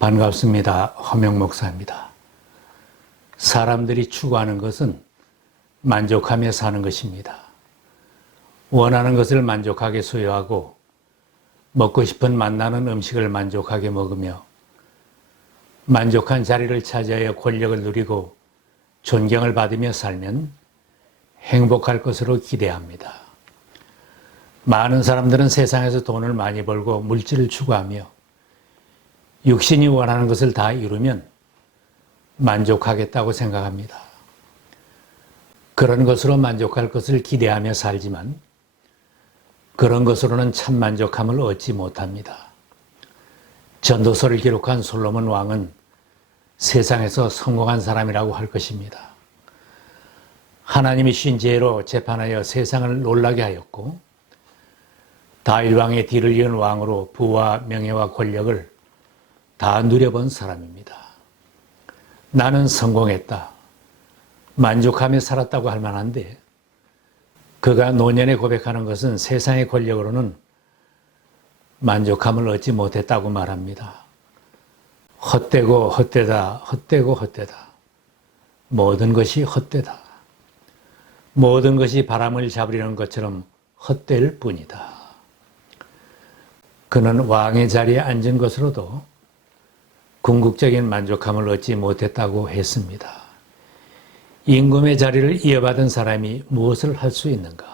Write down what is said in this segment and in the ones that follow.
반갑습니다. 허명 목사입니다. 사람들이 추구하는 것은 만족하며 사는 것입니다. 원하는 것을 만족하게 소유하고 먹고 싶은 만나는 음식을 만족하게 먹으며 만족한 자리를 차지하여 권력을 누리고 존경을 받으며 살면 행복할 것으로 기대합니다. 많은 사람들은 세상에서 돈을 많이 벌고 물질을 추구하며 육신이 원하는 것을 다 이루면 만족하겠다고 생각합니다. 그런 것으로 만족할 것을 기대하며 살지만 그런 것으로는 참 만족함을 얻지 못합니다. 전도서를 기록한 솔로몬 왕은 세상에서 성공한 사람이라고 할 것입니다. 하나님이 신 지혜로 재판하여 세상을 놀라게 하였고 다윗 왕의 뒤를 이은 왕으로 부와 명예와 권력을 다 누려본 사람입니다. 나는 성공했다. 만족하며 살았다고 할 만한데 그가 노년에 고백하는 것은 세상의 권력으로는 만족함을 얻지 못했다고 말합니다. 헛되고 헛되다, 헛되고 헛되다. 모든 것이 헛되다. 모든 것이 바람을 잡으려는 것처럼 헛될 뿐이다. 그는 왕의 자리에 앉은 것으로도 궁극적인 만족함을 얻지 못했다고 했습니다. 임금의 자리를 이어받은 사람이 무엇을 할 수 있는가?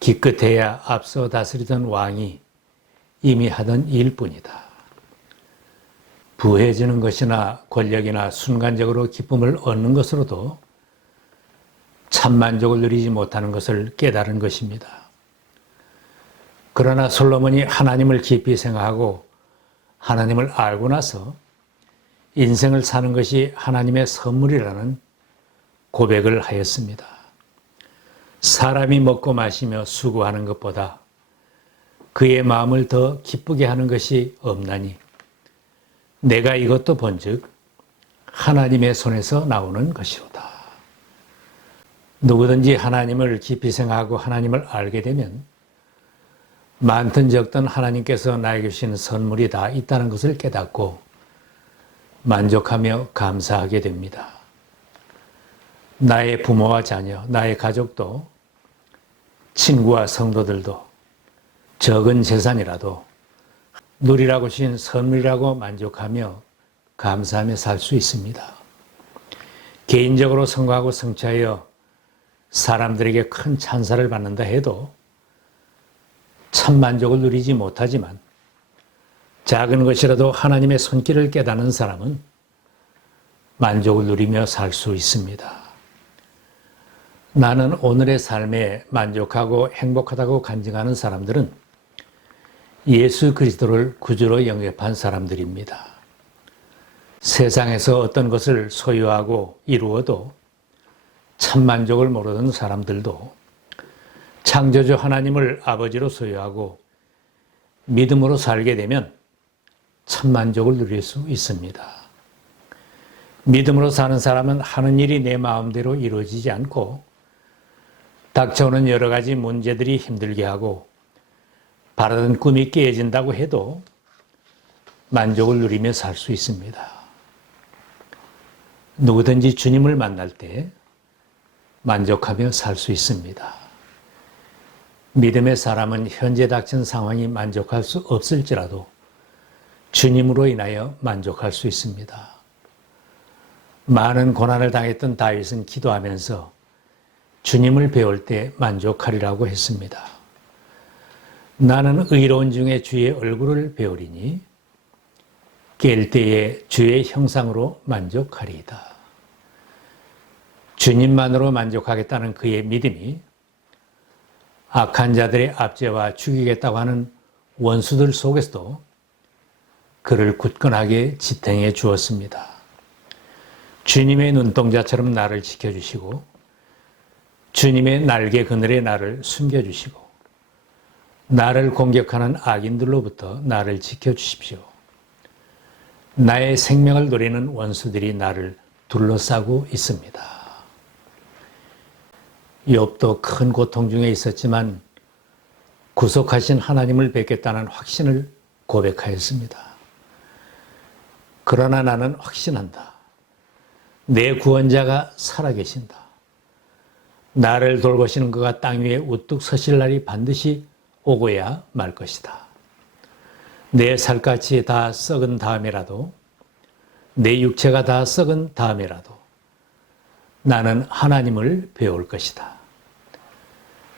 기껏해야 앞서 다스리던 왕이 이미 하던 일뿐이다. 부해지는 것이나 권력이나 순간적으로 기쁨을 얻는 것으로도 참 만족을 누리지 못하는 것을 깨달은 것입니다. 그러나 솔로몬이 하나님을 깊이 생각하고 하나님을 알고 나서 인생을 사는 것이 하나님의 선물이라는 고백을 하였습니다. 사람이 먹고 마시며 수고하는 것보다 그의 마음을 더 기쁘게 하는 것이 없나니 내가 이것도 본즉 하나님의 손에서 나오는 것이로다. 누구든지 하나님을 깊이 생각하고 하나님을 알게 되면 많든 적든 하나님께서 나에게 주신 선물이 다 있다는 것을 깨닫고 만족하며 감사하게 됩니다. 나의 부모와 자녀, 나의 가족도 친구와 성도들도 적은 재산이라도 누리라고 주신 선물이라고 만족하며 감사하며 살 수 있습니다. 개인적으로 성공하고 성취하여 사람들에게 큰 찬사를 받는다 해도 참 만족을 누리지 못하지만 작은 것이라도 하나님의 손길을 깨닫는 사람은 만족을 누리며 살 수 있습니다. 나는 오늘의 삶에 만족하고 행복하다고 간증하는 사람들은 예수 그리스도를 구주로 영접한 사람들입니다. 세상에서 어떤 것을 소유하고 이루어도 참 만족을 모르는 사람들도 창조주 하나님을 아버지로 소유하고 믿음으로 살게 되면 참 만족을 누릴 수 있습니다. 믿음으로 사는 사람은 하는 일이 내 마음대로 이루어지지 않고 닥쳐오는 여러 가지 문제들이 힘들게 하고 바라던 꿈이 깨진다고 해도 만족을 누리며 살 수 있습니다. 누구든지 주님을 만날 때 만족하며 살 수 있습니다. 믿음의 사람은 현재 닥친 상황이 만족할 수 없을지라도 주님으로 인하여 만족할 수 있습니다. 많은 고난을 당했던 다윗은 기도하면서 주님을 배울 때 만족하리라고 했습니다. 나는 의로운 중에 주의 얼굴을 배우리니 깰 때에 주의 형상으로 만족하리이다. 주님만으로 만족하겠다는 그의 믿음이 악한 자들의 압제와 죽이겠다고 하는 원수들 속에서도 그를 굳건하게 지탱해 주었습니다. 주님의 눈동자처럼 나를 지켜주시고 주님의 날개 그늘에 나를 숨겨주시고 나를 공격하는 악인들로부터 나를 지켜주십시오. 나의 생명을 노리는 원수들이 나를 둘러싸고 있습니다. 욥도 큰 고통 중에 있었지만 구속하신 하나님을 뵙겠다는 확신을 고백하였습니다. 그러나 나는 확신한다. 내 구원자가 살아계신다. 나를 돌보시는 그가 땅 위에 우뚝 서실 날이 반드시 오고야 말 것이다. 내 살갗이 다 썩은 다음이라도 내 육체가 다 썩은 다음이라도 나는 하나님을 배울 것이다.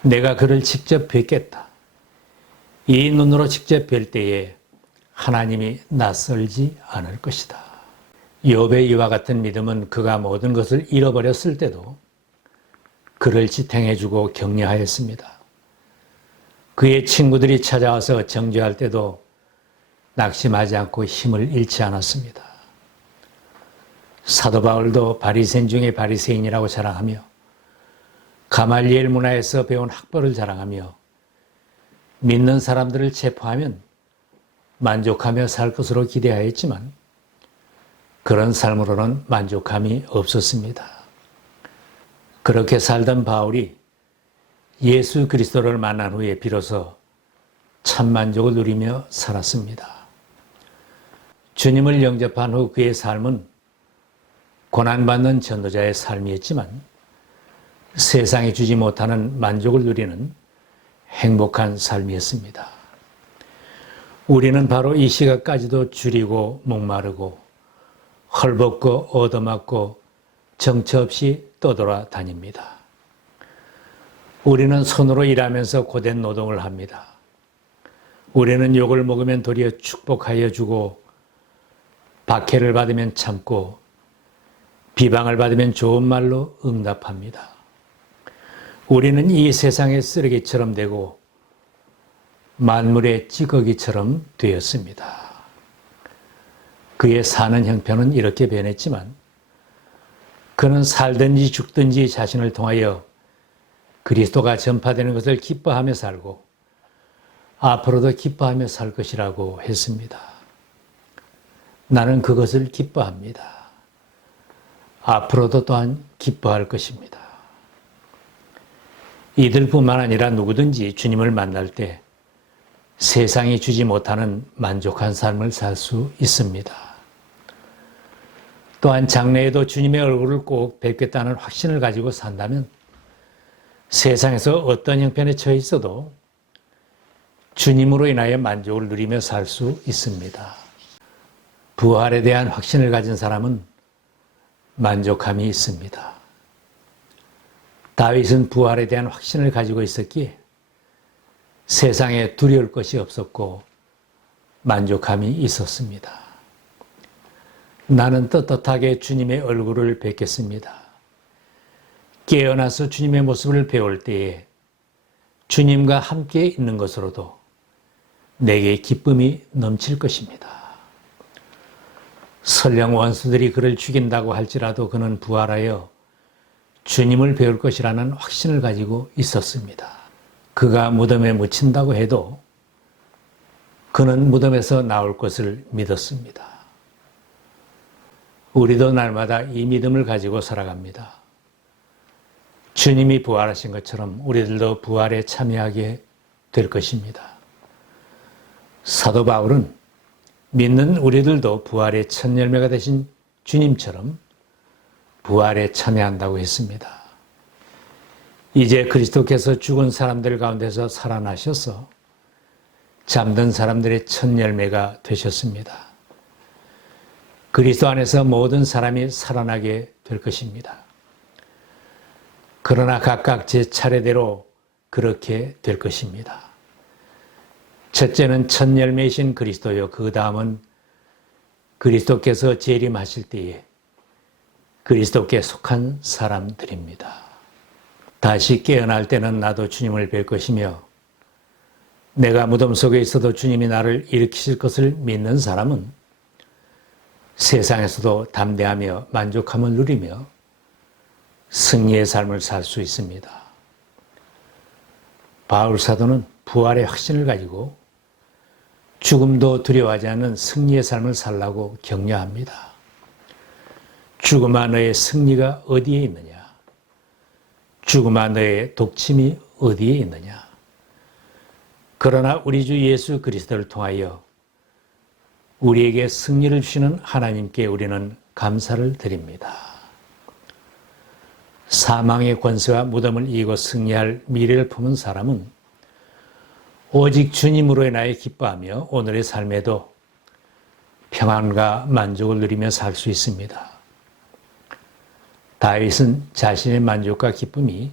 내가 그를 직접 뵙겠다. 이 눈으로 직접 뵐 때에 하나님이 낯설지 않을 것이다. 욥의 이와 같은 믿음은 그가 모든 것을 잃어버렸을 때도 그를 지탱해주고 격려하였습니다. 그의 친구들이 찾아와서 정죄할 때도 낙심하지 않고 힘을 잃지 않았습니다. 사도 바울도 바리새인 중에 바리새인이라고 자랑하며 가말리엘 문화에서 배운 학벌을 자랑하며 믿는 사람들을 체포하면 만족하며 살 것으로 기대하였지만 그런 삶으로는 만족함이 없었습니다. 그렇게 살던 바울이 예수 그리스도를 만난 후에 비로소 참 만족을 누리며 살았습니다. 주님을 영접한 후 그의 삶은 고난받는 전도자의 삶이었지만 세상이 주지 못하는 만족을 누리는 행복한 삶이었습니다. 우리는 바로 이 시각까지도 줄이고 목마르고 헐벗고 얻어맞고 정처 없이 떠돌아 다닙니다. 우리는 손으로 일하면서 고된 노동을 합니다. 우리는 욕을 먹으면 도리어 축복하여 주고 박해를 받으면 참고 비방을 받으면 좋은 말로 응답합니다. 우리는 이 세상의 쓰레기처럼 되고 만물의 찌꺼기처럼 되었습니다. 그의 사는 형편은 이렇게 변했지만 그는 살든지 죽든지 자신을 통하여 그리스도가 전파되는 것을 기뻐하며 살고 앞으로도 기뻐하며 살 것이라고 했습니다. 나는 그것을 기뻐합니다. 앞으로도 또한 기뻐할 것입니다. 이들뿐만 아니라 누구든지 주님을 만날 때 세상이 주지 못하는 만족한 삶을 살 수 있습니다. 또한 장래에도 주님의 얼굴을 꼭 뵙겠다는 확신을 가지고 산다면 세상에서 어떤 형편에 처해 있어도 주님으로 인하여 만족을 누리며 살 수 있습니다. 부활에 대한 확신을 가진 사람은 만족함이 있습니다. 다윗은 부활에 대한 확신을 가지고 있었기에 세상에 두려울 것이 없었고 만족함이 있었습니다. 나는 떳떳하게 주님의 얼굴을 뵙겠습니다. 깨어나서 주님의 모습을 배울 때에 주님과 함께 있는 것으로도 내게 기쁨이 넘칠 것입니다. 설령 원수들이 그를 죽인다고 할지라도 그는 부활하여 주님을 배울 것이라는 확신을 가지고 있었습니다. 그가 무덤에 묻힌다고 해도 그는 무덤에서 나올 것을 믿었습니다. 우리도 날마다 이 믿음을 가지고 살아갑니다. 주님이 부활하신 것처럼 우리들도 부활에 참여하게 될 것입니다. 사도 바울은 믿는 우리들도 부활의 첫 열매가 되신 주님처럼 부활에 참여한다고 했습니다. 이제 그리스도께서 죽은 사람들 가운데서 살아나셔서 잠든 사람들의 첫 열매가 되셨습니다. 그리스도 안에서 모든 사람이 살아나게 될 것입니다. 그러나 각각 제 차례대로 그렇게 될 것입니다. 첫째는 첫 열매이신 그리스도요. 그 다음은 그리스도께서 재림하실 때에 그리스도께 속한 사람들입니다. 다시 깨어날 때는 나도 주님을 뵐 것이며 내가 무덤 속에 있어도 주님이 나를 일으키실 것을 믿는 사람은 세상에서도 담대하며 만족함을 누리며 승리의 삶을 살 수 있습니다. 바울 사도는 부활의 확신을 가지고 죽음도 두려워하지 않는 승리의 삶을 살라고 격려합니다. 죽음아 너의 승리가 어디에 있느냐? 죽음아 너의 독침이 어디에 있느냐? 그러나 우리 주 예수 그리스도를 통하여 우리에게 승리를 주시는 하나님께 우리는 감사를 드립니다. 사망의 권세와 무덤을 이기고 승리할 미래를 품은 사람은 오직 주님으로 인하여 기뻐하며 오늘의 삶에도 평안과 만족을 누리며 살 수 있습니다. 다윗은 자신의 만족과 기쁨이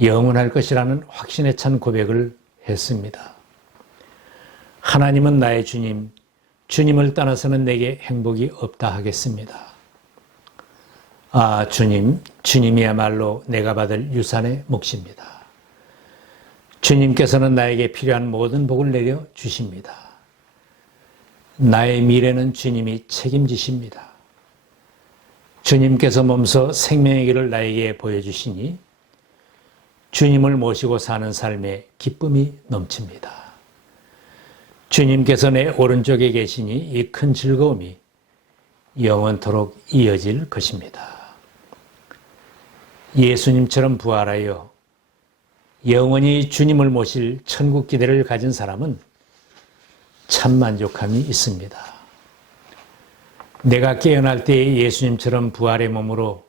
영원할 것이라는 확신에 찬 고백을 했습니다. 하나님은 나의 주님, 주님을 떠나서는 내게 행복이 없다 하겠습니다. 아, 주님, 주님이야말로 내가 받을 유산의 몫입니다. 주님께서는 나에게 필요한 모든 복을 내려 주십니다. 나의 미래는 주님이 책임지십니다. 주님께서 몸소 생명의 길을 나에게 보여주시니 주님을 모시고 사는 삶에 기쁨이 넘칩니다. 주님께서 내 오른쪽에 계시니 이 큰 즐거움이 영원토록 이어질 것입니다. 예수님처럼 부활하여 영원히 주님을 모실 천국 기대를 가진 사람은 참 만족함이 있습니다. 내가 깨어날 때 예수님처럼 부활의 몸으로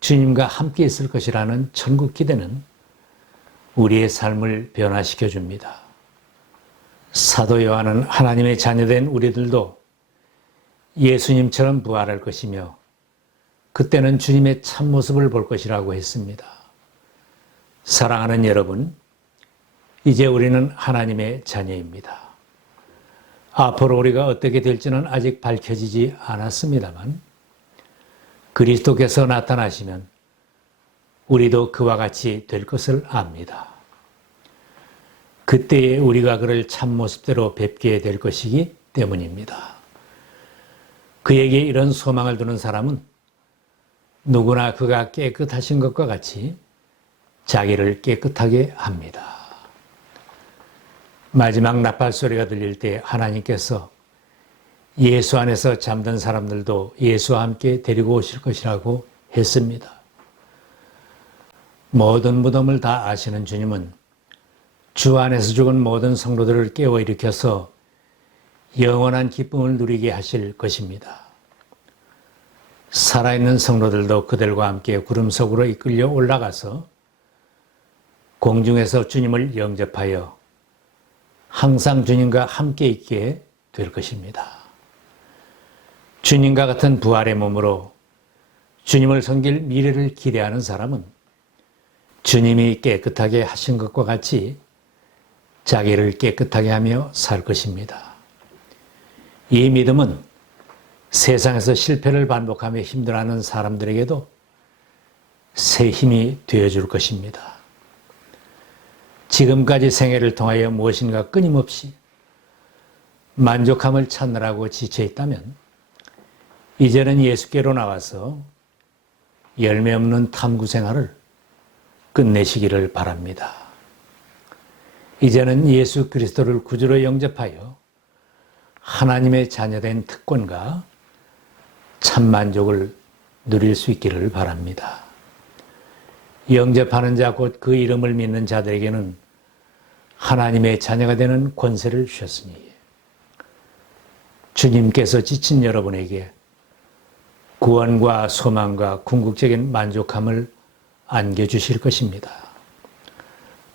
주님과 함께 있을 것이라는 천국 기대는 우리의 삶을 변화시켜 줍니다. 사도 요한은 하나님의 자녀된 우리들도 예수님처럼 부활할 것이며 그때는 주님의 참모습을 볼 것이라고 했습니다. 사랑하는 여러분, 이제 우리는 하나님의 자녀입니다. 앞으로 우리가 어떻게 될지는 아직 밝혀지지 않았습니다만, 그리스도께서 나타나시면 우리도 그와 같이 될 것을 압니다. 그때에 우리가 그를 참모습대로 뵙게 될 것이기 때문입니다. 그에게 이런 소망을 두는 사람은 누구나 그가 깨끗하신 것과 같이 자기를 깨끗하게 합니다. 마지막 나팔 소리가 들릴 때 하나님께서 예수 안에서 잠든 사람들도 예수와 함께 데리고 오실 것이라고 했습니다. 모든 무덤을 다 아시는 주님은 주 안에서 죽은 모든 성도들을 깨워 일으켜서 영원한 기쁨을 누리게 하실 것입니다. 살아있는 성도들도 그들과 함께 구름 속으로 이끌려 올라가서 공중에서 주님을 영접하여 항상 주님과 함께 있게 될 것입니다. 주님과 같은 부활의 몸으로 주님을 섬길 미래를 기대하는 사람은 주님이 깨끗하게 하신 것과 같이 자기를 깨끗하게 하며 살 것입니다. 이 믿음은 세상에서 실패를 반복하며 힘들어하는 사람들에게도 새 힘이 되어줄 것입니다. 지금까지 생애를 통하여 무엇인가 끊임없이 만족함을 찾느라고 지쳐 있다면 이제는 예수께로 나와서 열매 없는 탐구 생활을 끝내시기를 바랍니다. 이제는 예수 그리스도를 구주로 영접하여 하나님의 자녀된 특권과 참 만족을 누릴 수 있기를 바랍니다. 영접하는 자 곧 그 이름을 믿는 자들에게는 하나님의 자녀가 되는 권세를 주셨으니 주님께서 지친 여러분에게 구원과 소망과 궁극적인 만족함을 안겨주실 것입니다.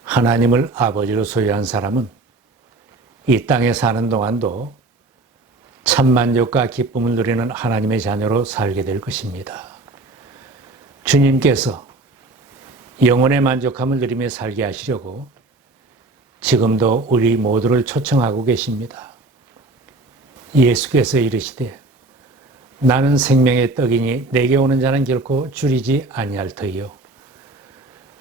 하나님을 아버지로 소유한 사람은 이 땅에 사는 동안도 참 만족과 기쁨을 누리는 하나님의 자녀로 살게 될 것입니다. 주님께서 영혼의 만족함을 누리며 살게 하시려고 지금도 우리 모두를 초청하고 계십니다. 예수께서 이르시되 나는 생명의 떡이니 내게 오는 자는 결코 줄이지 아니할 터이요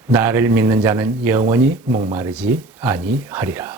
나를 믿는 자는 영원히 목마르지 아니하리라.